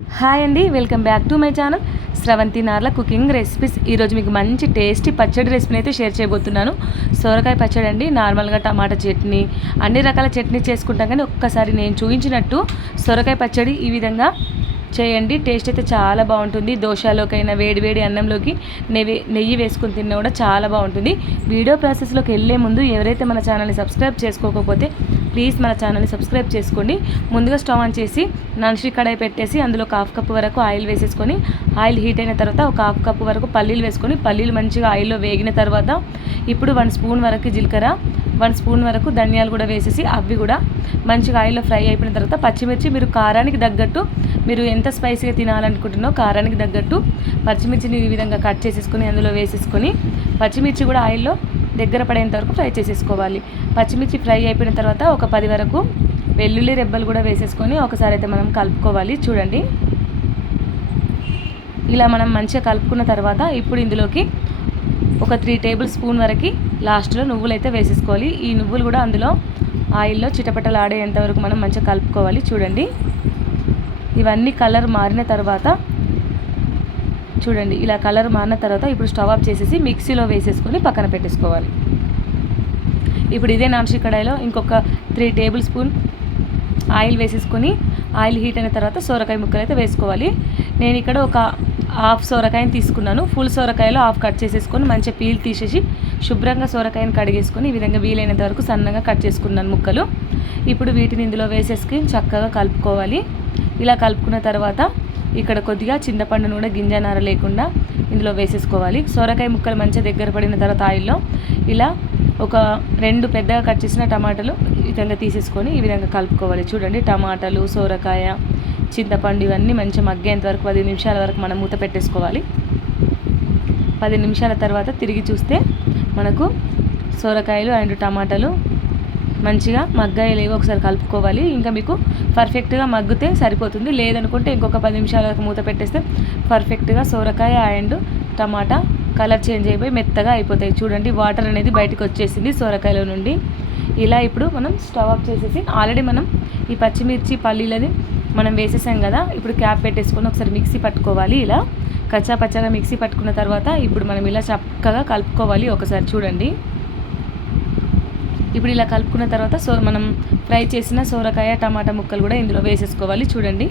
Hi అండి, welcome back to my channel Sravanthi Narla cooking recipes. ఈరోజు మీకు మంచి టేస్టీ పచ్చడి రెసిపీని అయితే షేర్ చేయబోతున్నాను. సొరకాయ పచ్చడి అండి. నార్మల్గా టమాటా చట్నీ, అన్ని రకాల చట్నీ చేసుకుంటాం, కానీ ఒక్కసారి నేను చూపించినట్టు సొరకాయ పచ్చడి ఈ విధంగా చేయండి. టేస్ట్ అయితే చాలా బాగుంటుంది. దోశలోకైనా వేడి వేడి అన్నంలోకి నెయ్యి వేసుకుని తిన్నా కూడా చాలా బాగుంటుంది. వీడియో ప్రాసెస్లోకి వెళ్ళే ముందు ఎవరైతే మన ఛానల్ని సబ్స్క్రైబ్ చేసుకోకపోతే ప్లీజ్ మన ఛానల్ని సబ్స్క్రైబ్ చేసుకోండి. ముందుగా స్టవ్ ఆన్ చేసి నాన్ స్టిక్ కడాయి పెట్టేసి అందులో ఒక హాఫ్ కప్ వరకు ఆయిల్ వేసేసుకొని, ఆయిల్ హీట్ అయిన తర్వాత ఒక హాఫ్ కప్ వరకు పల్లీలు వేసుకొని, పల్లీలు మంచిగా ఆయిల్లో వేగిన తర్వాత ఇప్పుడు 1 స్పూన్ వరకు జీలకర్ర, 1 స్పూన్ వరకు ధనియాలు కూడా వేసేసి అవి కూడా మంచిగా ఆయిల్లో ఫ్రై అయిపోయిన తర్వాత పచ్చిమిర్చి మీరు కారానికి తగ్గట్టు, మీరు ఎంత స్పైసీగా తినాలనుకుంటున్నో కారానికి తగ్గట్టు పచ్చిమిర్చిని ఈ విధంగా కట్ చేసేసుకొని అందులో వేసేసుకొని, పచ్చిమిర్చి కూడా ఆయిల్లో దగ్గర పడేంత వరకు ఫ్రై చేసేసుకోవాలి. పచ్చిమిర్చి ఫ్రై అయిపోయిన తర్వాత ఒక 10 వరకు వెల్లుల్లి రెబ్బలు కూడా వేసేసుకొని ఒకసారి అయితే మనం కలుపుకోవాలి. చూడండి, ఇలా మనం మంచిగా కలుపుకున్న తర్వాత ఇప్పుడు ఇందులోకి ఒక 3 టేబుల్ స్పూన్ వరకు లాస్ట్లో నువ్వులు అయితే వేసేసుకోవాలి. ఈ నువ్వులు కూడా అందులో ఆయిల్లో చిటపటలు ఆడేంత వరకు మనం మంచిగా కలుపుకోవాలి. చూడండి, ఇవన్నీ కలర్ మారిన తర్వాత చూడండి, ఇలా కలర్ మారిన తర్వాత ఇప్పుడు స్టవ్ ఆఫ్ చేసేసి మిక్సీలో వేసేసుకొని పక్కన పెట్టేసుకోవాలి. ఇప్పుడు ఇదే నాన్ స్టిక్ కడాయిలో ఇంకొక 3 టేబుల్ స్పూన్ ఆయిల్ వేసేసుకొని, ఆయిల్ హీట్ అయిన తర్వాత సొరకాయ ముక్కలు అయితే వేసుకోవాలి. నేను ఇక్కడ ఒక హాఫ్ సొరకాయని తీసుకున్నాను. ఫుల్ సొరకాయలో హాఫ్ కట్ చేసేసుకొని మంచిగా పీల్ తీసేసి శుభ్రంగా సొరకాయని కడిగేసుకొని ఈ విధంగా వీలైనంత వరకు సన్నగా కట్ చేసుకున్నాను ముక్కలు. ఇప్పుడు వీటిని ఇందులో వేసేసుకొని చక్కగా కలుపుకోవాలి. ఇలా కలుపుకున్న తర్వాత ఇక్కడ కొద్దిగా చింతపండును కూడా గింజనార లేకుండా ఇందులో వేసేసుకోవాలి. సొరకాయ ముక్కలు మంచిగా దగ్గర పడిన తర్వాత ఆయిల్లో ఇలా ఒక 2 పెద్దగా కట్ చేసిన టమాటాలు ఈ విధంగా తీసేసుకొని ఈ విధంగా కలుపుకోవాలి. చూడండి, టమాటాలు, సొరకాయ, చింతపండు ఇవన్నీ మంచిగా మగ్గేంత వరకు 10 నిమిషాల వరకు మనం మూత పెట్టేసుకోవాలి. 10 నిమిషాల తర్వాత తిరిగి చూస్తే మనకు సొరకాయలు అండ్ టమాటాలు మంచిగా మగ్గాయలేవో ఒకసారి కలుపుకోవాలి. ఇంకా మీకు పర్ఫెక్ట్గా మగ్గితే సరిపోతుంది. లేదనుకుంటే ఇంకొక 10 నిమిషాల వరకు మూత పెట్టేస్తే పర్ఫెక్ట్గా సొరకాయ అండ్ టమాటా కలర్ చేంజ్ అయిపోయి మెత్తగా అయిపోతాయి. చూడండి, వాటర్ అనేది బయటకు వచ్చేసింది సొరకాయలో నుండి. ఇలా ఇప్పుడు మనం స్టవ్ ఆఫ్ చేసేసి ఆల్రెడీ మనం ఈ పచ్చిమిర్చి పల్లీలది మనం వేసేసాం కదా, ఇప్పుడు క్యాప్ పెట్టేసుకొని ఒకసారి మిక్సీ పట్టుకోవాలి. ఇలా కచ్చా పచ్చగా మిక్సీ పట్టుకున్న తర్వాత ఇప్పుడు మనం ఇలా చక్కగా కలుపుకోవాలి. ఒకసారి చూడండి, ఇప్పుడు ఇలా కలుపుకున్న తర్వాత మనం ఫ్రై చేసిన సొరకాయ టమాటా ముక్కలు కూడా ఇందులో వేసేసుకోవాలి. చూడండి,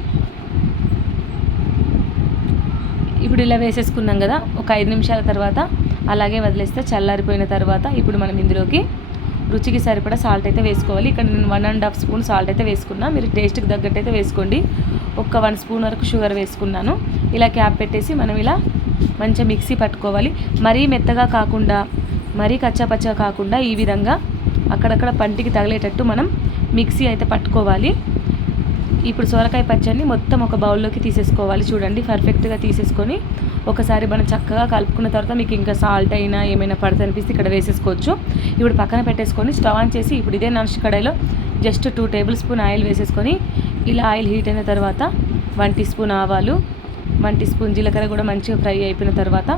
ఇప్పుడు ఇలా వేసేసుకున్నాం కదా, ఒక 5 నిమిషాల తర్వాత అలాగే వదిలేస్తే చల్లారిపోయిన తర్వాత ఇప్పుడు మనం ఇందులోకి రుచికి సరిపడా సాల్ట్ అయితే వేసుకోవాలి. ఇక్కడ నేను 1.5 స్పూన్ సాల్ట్ అయితే వేసుకున్నా. మీరు టేస్ట్కి తగ్గట్టు అయితే వేసుకోండి. ఒక 1 స్పూన్ వరకు షుగర్ వేసుకున్నాను. ఇలా క్యాప్ పెట్టేసి మనం ఇలా మంచిగా మిక్సీ పట్టుకోవాలి. మరీ మెత్తగా కాకుండా, మరీ కచ్చా పచ్చగా కాకుండా ఈ విధంగా అక్కడక్కడ పంటికి తగిలేటట్టు మనం మిక్సీ అయితే పట్టుకోవాలి. ఇప్పుడు సొరకాయ పచ్చడిని మొత్తం ఒక బౌల్లోకి తీసేసుకోవాలి. చూడండి, పర్ఫెక్ట్గా తీసేసుకొని ఒకసారి మనం చక్కగా కలుపుకున్న తర్వాత మీకు ఇంకా సాల్ట్ అయినా ఏమైనా పడితే అనిపిస్తే ఇక్కడ వేసేసుకోవచ్చు. ఇప్పుడు పక్కన పెట్టేసుకొని స్టవ్ ఆన్ చేసి ఇప్పుడు ఇదే నాన్ స్టిక్ కడాయిలో జస్ట్ 2 టేబుల్ స్పూన్ ఆయిల్ వేసేసుకొని, ఇలా ఆయిల్ హీట్ అయిన తర్వాత 1 టీ స్పూన్ ఆవాలు, 1 టీ స్పూన్ జీలకర్ర కూడా మంచిగా ఫ్రై అయిపోయిన తర్వాత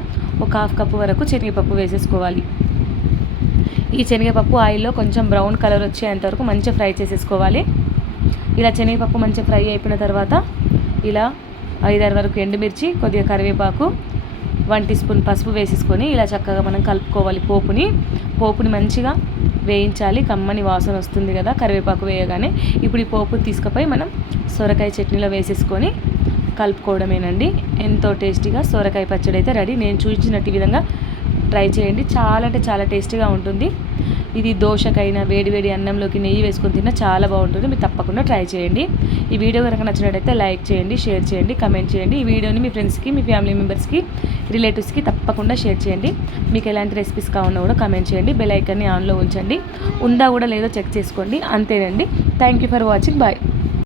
ఒక హాఫ్ కప్పు వరకు శనగపప్పు వేసేసుకోవాలి. ఈ శనగపప్పు ఆయిల్లో కొంచెం బ్రౌన్ కలర్ వచ్చేంతవరకు మంచిగా ఫ్రై చేసేసుకోవాలి. ఇలా శనగపప్పు మంచిగా ఫ్రై అయిపోయిన తర్వాత ఇలా 5-6 వరకు ఎండుమిర్చి, కొద్దిగా కరివేపాకు, 1 టీ స్పూన్ పసుపు వేసేసుకొని ఇలా చక్కగా మనం కలుపుకోవాలి. పోపుని మంచిగా వేయించాలి. కమ్మని వాసన వస్తుంది కదా కరివేపాకు వేయగానే. ఇప్పుడు ఈ పోపుని తీసుకుపోయి మనం సొరకాయ చట్నీలో వేసేసుకొని కలుపుకోవడమేనండి. ఎంతో టేస్టీగా సొరకాయ పచ్చడి అయితే రెడీ. నేను చూపించినట్టు విధంగా ట్రై చేయండి. చాలా అంటే చాలా టేస్టీగా ఉంటుంది. ఇది దోశకైనా వేడి వేడి అన్నంలోకి నెయ్యి వేసుకొని తిన్నా చాలా బాగుంటుంది. మీరు తప్పకుండా ట్రై చేయండి. ఈ వీడియో కనుక నచ్చినట్టయితే లైక్ చేయండి, షేర్ చేయండి, కమెంట్ చేయండి. ఈ వీడియోని మీ ఫ్రెండ్స్కి, మీ ఫ్యామిలీ మెంబర్స్కి, రిలేటివ్స్కి తప్పకుండా షేర్ చేయండి. మీకు ఎలాంటి రెసిపీస్ కావాలన్నా కూడా కమెంట్ చేయండి. బెల్ ఐకాన్ని ఆన్లో ఉంచండి. ఉందా కూడా లేదో చెక్ చేసుకోండి. అంతేనండి. Thank you for watching. Bye.